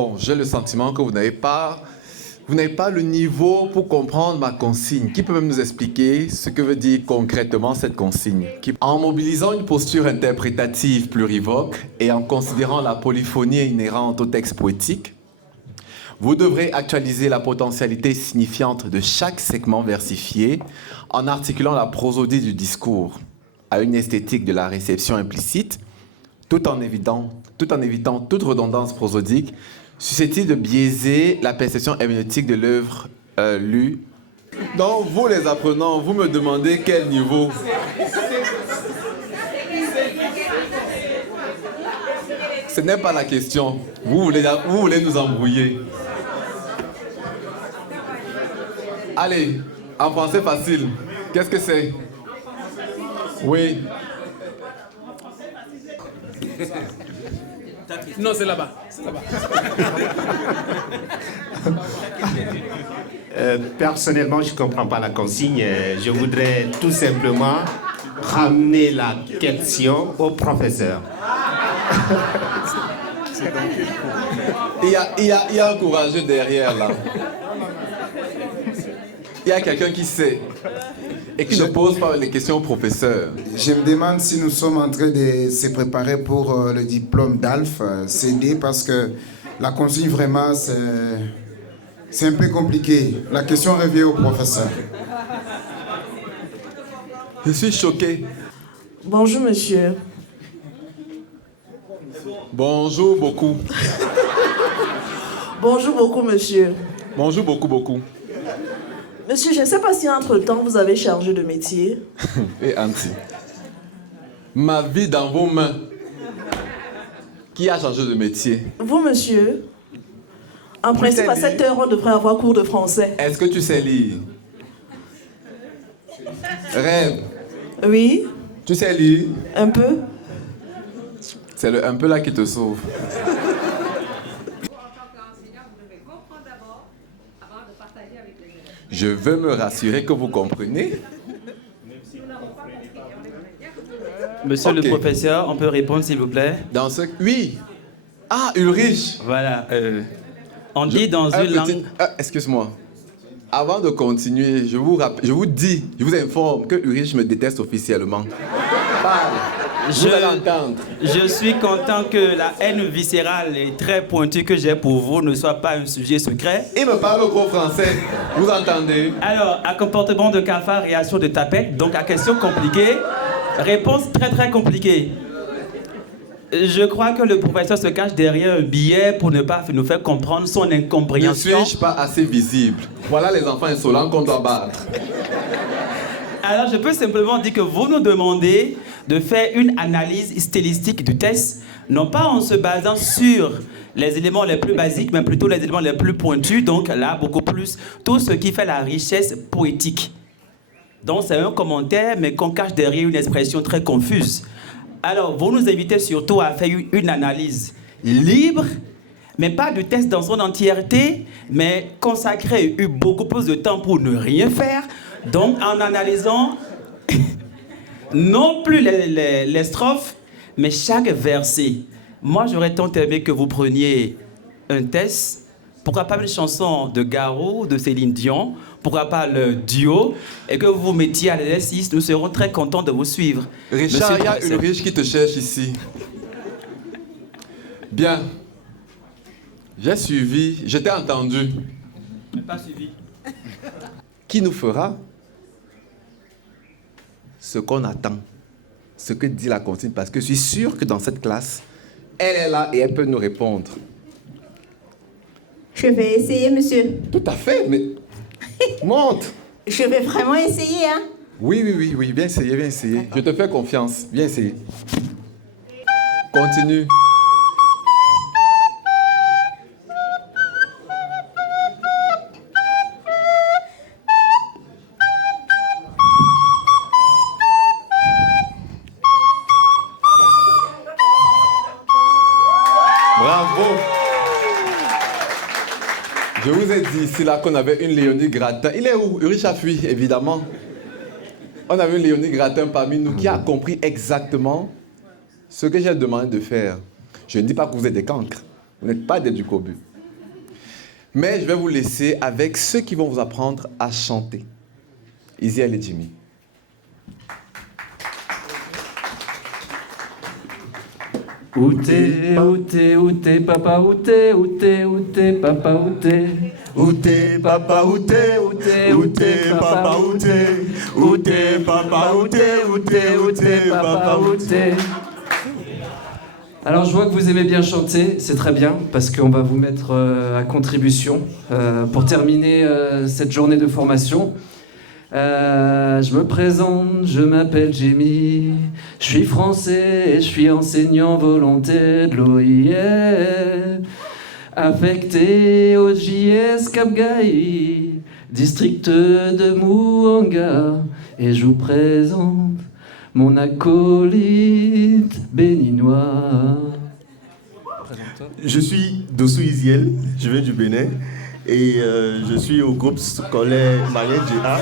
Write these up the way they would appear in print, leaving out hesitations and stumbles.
Bon, j'ai le sentiment que vous n'avez pas le niveau pour comprendre ma consigne. Qui peut même nous expliquer ce que veut dire concrètement cette consigne? En mobilisant une posture interprétative plurivoque et en considérant la polyphonie inhérente au texte poétique, vous devrez actualiser la potentialité signifiante de chaque segment versifié en articulant la prosodie du discours à une esthétique de la réception implicite, tout en évitant toute redondance prosodique susceptible de biaiser la perception herméneutique de l'œuvre lue. Donc, vous les apprenants, vous me demandez quel niveau? Ce n'est pas la question. Vous voulez nous embrouiller. Allez, en français facile, qu'est-ce que c'est? Oui. Non, c'est là-bas. C'est là-bas. Personnellement, je ne comprends pas la consigne. Je voudrais tout simplement ramener la question au professeur. Il y a un courageux derrière, là. Il y a quelqu'un qui sait et qui ne pose pas les questions au professeur. Je me demande si nous sommes en train de se préparer pour le diplôme d'ALF, CD, parce que la consigne, vraiment, c'est un peu compliqué. La question revient au professeur. Je suis choqué. Bonjour, monsieur. Bonjour beaucoup. Bonjour beaucoup, monsieur. Bonjour beaucoup. Monsieur, je ne sais pas si entre-temps vous avez changé de métier. Et Anti, ma vie dans vos mains. Qui a changé de métier? Vous, monsieur, en principe, à 7 heures, on devrait avoir cours de français. Est-ce que tu sais lire? Rêve. Oui, Tu sais lire? un peu. C'est le un peu là qui te sauve. Je veux me rassurer que vous comprenez. Monsieur Ok. le professeur, on peut répondre s'il vous plaît? Oui. Ah, Ulrich. Voilà. On dit dans une langue... Excuse-moi. Avant de continuer, je vous informe que Ulrich me déteste officiellement. Parle. Vous allez entendre. Je suis content que la haine viscérale et très pointue que j'ai pour vous ne soit pas un sujet secret. Il me parle au gros français. Vous entendez? Alors, à comportement de cafard, réaction de tapette, donc à question compliquée, réponse très très compliquée. Je crois que le professeur se cache derrière un billet pour ne pas nous faire comprendre son Ne incompréhension. suis-je pas assez visible? Voilà les enfants insolents qu'on doit battre. Alors, je peux simplement dire que vous nous demandez de faire une analyse stylistique du texte, non pas en se basant sur les éléments les plus basiques, mais plutôt les éléments les plus pointus, donc là, beaucoup plus, tout ce qui fait la richesse poétique. Donc, c'est un commentaire, mais qu'on cache derrière une expression très confuse. Alors, vous nous invitez surtout à faire une analyse libre, mais pas du texte dans son entièreté, mais consacrer beaucoup plus de temps pour ne rien faire. Donc, en analysant non plus les strophes, mais chaque verset. Moi, j'aurais tant aimé que vous preniez un texte, pourquoi pas une chanson de Garou, de Céline Dion, pourquoi pas le duo, et que vous vous mettiez à l'exercice. Nous serons très contents de vous suivre. Richard, Monsieur il y a le professeur. Ulrich qui te cherche ici. Bien. J'ai suivi, je t'ai entendu. Mais pas suivi. Qui nous fera ce qu'on attend, ce que dit la consigne, parce que je suis sûr que dans cette classe, elle est là et elle peut nous répondre. Je vais essayer, monsieur. Tout à fait, mais monte. Je vais vraiment essayer, hein. Oui, viens essayer. Je te fais confiance, viens essayer. Continue. Bravo. Je vous ai dit ici là qu'on avait une Léonie Gratin. Il est où? Ulrich a fui, évidemment. On avait une Léonie Gratin parmi nous qui a compris exactement ce que j'ai demandé de faire. Je ne dis pas que vous êtes des cancres. Vous n'êtes pas des Ducobu. Mais je vais vous laisser avec ceux qui vont vous apprendre à chanter. Isiel et Jimmy. Où t'es, papa, où t'es, papa, où t'es? Où t'es, papa, où t'es? Où t'es, papa, où t'es? Où t'es, papa, où t'es? Où t'es, papa, où t'es? Alors je vois que vous aimez bien chanter, c'est très bien, parce qu'on va vous mettre à contribution pour terminer cette journée de formation. Je me présente, je m'appelle Jimmy, je suis français et je suis enseignant volontaire de l'OIF, affecté au JS Cap-Gaï, district de Mouanga, et je vous présente mon acolyte béninois. Je suis Dossou Isiel, je viens du Bénin et je suis au groupe scolaire Marielle Djéha.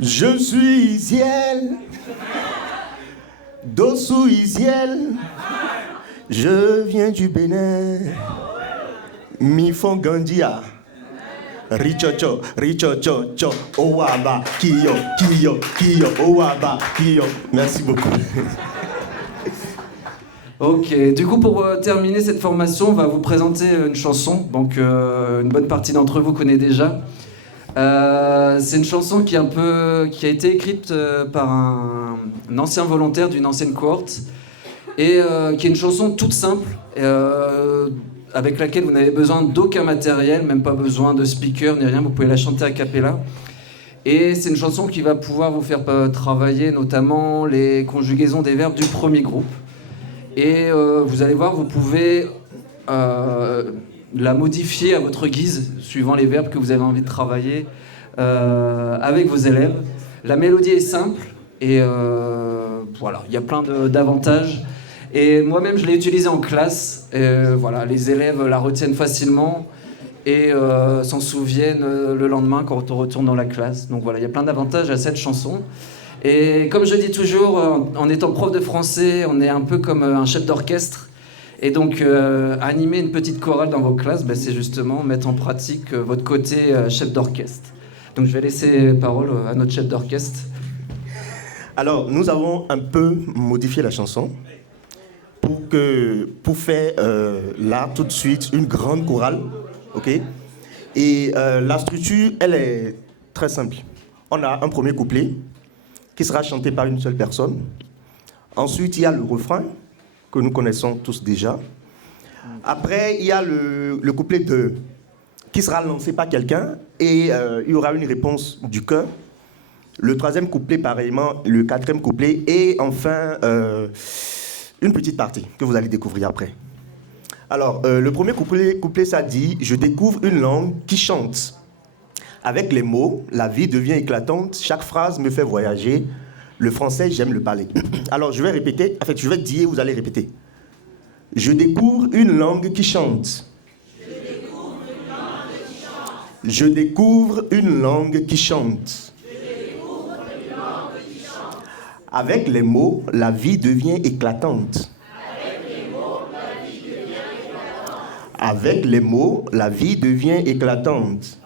Je suis Isiel, Dossou Isiel, je viens du Bénin, Mifongandia. Richocho, richocho, cho, owaba, kiyo, kiyo, kiyo, owaba, kiyo. Merci beaucoup. Ok, du coup pour terminer cette formation, on va vous présenter une chanson, donc une bonne partie d'entre vous connaît déjà. C'est une chanson qui a été écrite par un ancien volontaire d'une ancienne cohorte et qui est une chanson toute simple. Avec laquelle vous n'avez besoin d'aucun matériel, même pas besoin de speaker ni rien, vous pouvez la chanter a cappella. Et c'est une chanson qui va pouvoir vous faire travailler notamment les conjugaisons des verbes du premier groupe. Et vous allez voir, vous pouvez la modifier à votre guise, suivant les verbes que vous avez envie de travailler avec vos élèves. La mélodie est simple et voilà, il y a plein d'avantages. Et moi-même, je l'ai utilisée en classe. Voilà, les élèves la retiennent facilement et s'en souviennent le lendemain quand on retourne dans la classe. Donc voilà, il y a plein d'avantages à cette chanson. Et comme je dis toujours, en étant prof de français, on est un peu comme un chef d'orchestre. Et donc, animer une petite chorale dans vos classes, c'est justement mettre en pratique votre côté chef d'orchestre. Donc je vais laisser parole à notre chef d'orchestre. Alors, nous avons un peu modifié la chanson pour faire là tout de suite une grande chorale, ok? Et la structure, elle est très simple. On a un premier couplet qui sera chanté par une seule personne. Ensuite, il y a le refrain que nous connaissons tous déjà. Après, il y a le couplet 2 qui sera lancé par quelqu'un et il y aura une réponse du chœur. Le troisième couplet, pareillement, le quatrième couplet et enfin une petite partie que vous allez découvrir après. Alors, le premier couplet, ça dit « Je découvre une langue qui chante. Avec les mots, la vie devient éclatante. Chaque phrase me fait voyager. Le français, j'aime le parler. » Alors, je vais répéter. En fait, je vais dire, vous allez répéter. « Je découvre une langue qui chante. Je découvre une langue qui chante. Avec les mots, la vie devient éclatante. Avec les mots, la vie devient éclatante.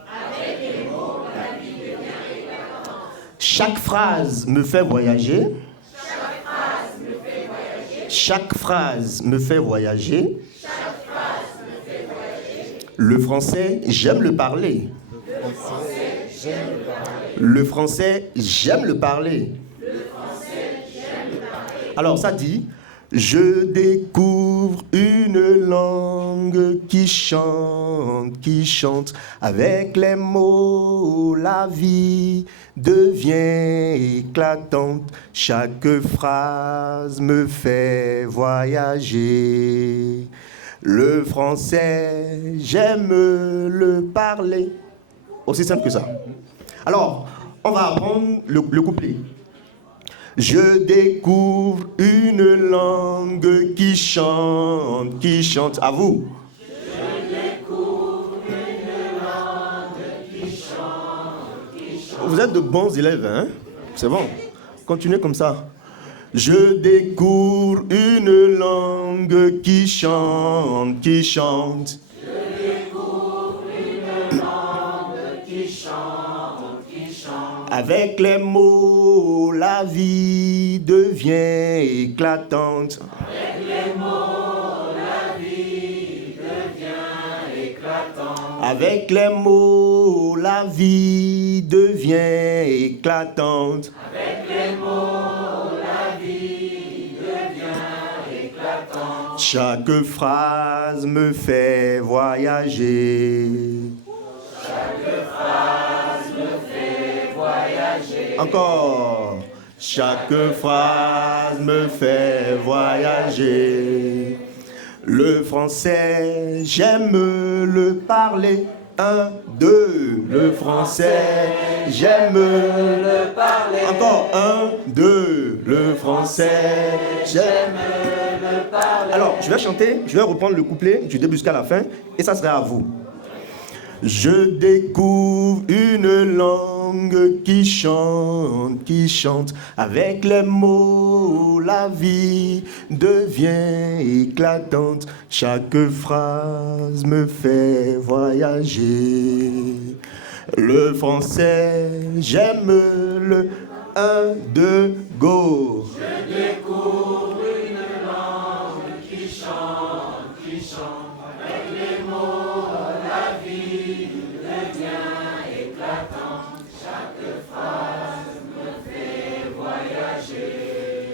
Chaque phrase me fait voyager. Chaque phrase me fait voyager. Le français, j'aime le parler. Le français, j'aime le parler. Alors, ça dit, je découvre une langue qui chante. Avec les mots, la vie devient éclatante. Chaque phrase me fait voyager. Le français, j'aime le parler. Aussi simple que ça. Alors, on va apprendre le couplet. Je découvre une langue qui chante. À vous. Je découvre une langue qui chante. Vous êtes de bons élèves, hein? C'est bon. Continuez comme ça. Je découvre une langue qui chante, qui chante. Avec les mots, la vie devient éclatante. Avec les mots, la vie devient éclatante. Avec les mots, la vie devient éclatante. Avec les mots, la vie devient éclatante. Chaque phrase me fait voyager. Encore. Chaque phrase me fait voyager. Le français, j'aime le parler. 1, 2. Le français, j'aime le parler. Encore. 1, 2. Le français, j'aime le parler. Alors, je vais chanter, je vais reprendre le couplet du début jusqu'à la fin, et ça sera à vous. Je découvre une langue qui chante. Avec les mots, la vie devient éclatante. Chaque phrase me fait voyager. Le français, j'aime le 1, 2, go. Je découvre une langue qui chante. Avec les mots, la vie devient éclatante. Chaque phrase me fait voyager.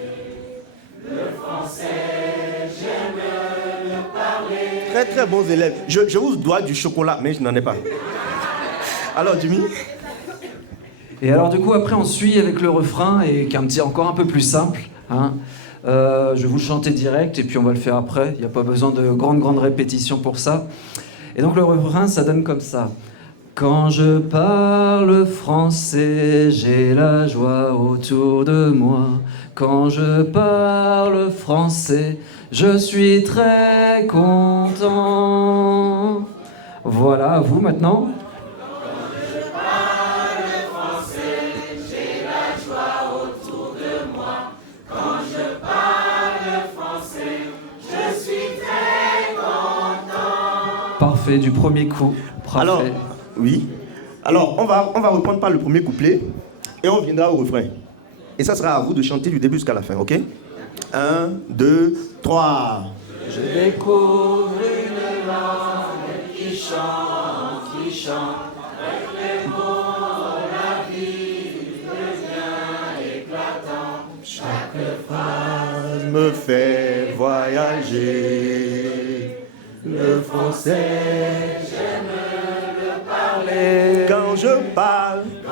Le français, j'aime le parler. Très très bons élèves. Je vous dois du chocolat, mais je n'en ai pas. Alors Jimmy. Et alors du coup après on suit avec le refrain et qui est encore un peu plus simple. Hein. Je vais vous le chanter direct et puis on va le faire après. Il n'y a pas besoin de grandes répétitions pour ça. Et donc le refrain, ça donne comme ça. Quand je parle français, j'ai la joie autour de moi. Quand je parle français, je suis très content. Voilà, à vous maintenant. Parfait, du premier coup. Parfait. Alors, oui. Alors, on va reprendre par le premier couplet et on viendra au refrain. Et ça sera à vous de chanter du début jusqu'à la fin, ok? 1, 2, 3. Je découvre une langue qui chante. Avec les mots, la vie devient éclatante. Chaque phrase me fait voyager. Le français, j'aime le parler.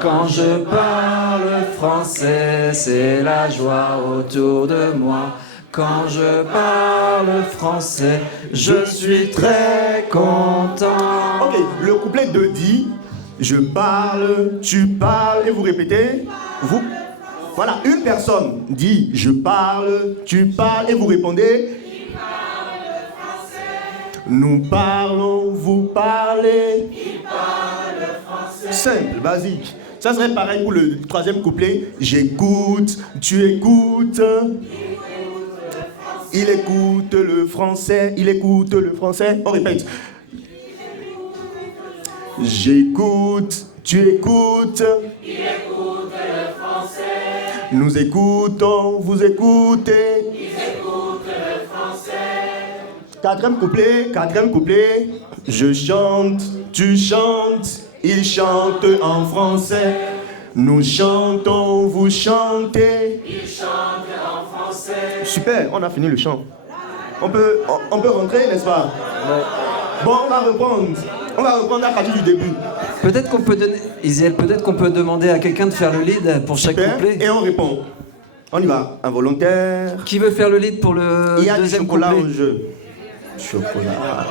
Quand je parle français, c'est la joie autour de moi. Quand je parle français, je suis très content. Ok, le couplet 2 dit je parle, tu parles, et vous répétez. Vous. Voilà, une personne dit je parle, tu parles, et vous répondez. Nous parlons, vous parlez. Il parle français. Simple, basique. Ça serait pareil pour le troisième couplet. J'écoute, tu écoutes. Il écoute le français. Il écoute le français. On répète. J'écoute, tu écoutes. Il écoute le français. Nous écoutons, vous écoutez. Ils écoutent le français. Quatrième couplet. Je chante, tu chantes, il chante en français. Nous chantons, vous chantez. Il chante en français. Super, on a fini le chant. On peut rentrer, n'est-ce pas? Ouais. Bon, on va reprendre à partir du début. Peut-être qu'on peut donner, Isiel, peut-être qu'on peut demander à quelqu'un de faire le lead pour chaque couplet. Et on répond. On y va. Un volontaire. Qui veut faire le lead pour le Il y a deuxième du chocolat couplet? au jeu. Chocolat.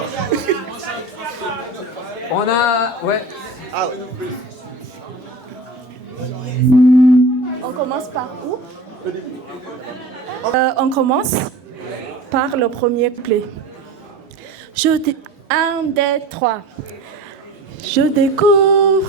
On a... Ouais. Ah. On commence par où? On commence par le premier couplet. 1, 2, 3. Je découvre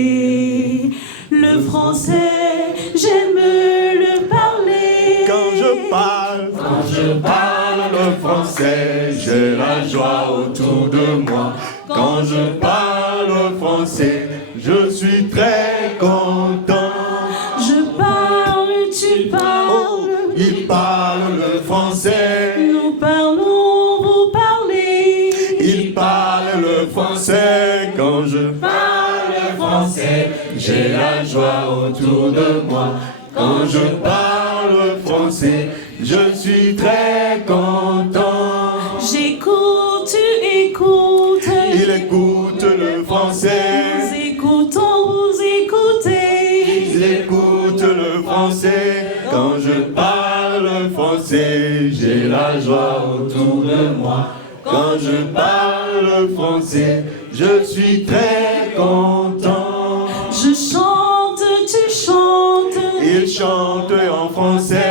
Le français, j'aime le parler. Quand je parle le français, j'ai la joie autour de moi. Quand je parle français, je suis très content. Je parle, tu parles. Il parle le français. Nous parlons, vous parlez. Il parle le français. Quand je parle le français, j'ai la joie autour de moi. Quand je parle français, je suis très content. J'écoute, tu écoutes. Il écoute le français. Nous écoutons, vous écoutez. Il écoute le français. Quand je parle français, j'ai la joie autour de moi. Quand je parle français, je suis très content. Je chante, tu chantes. Il chante en français.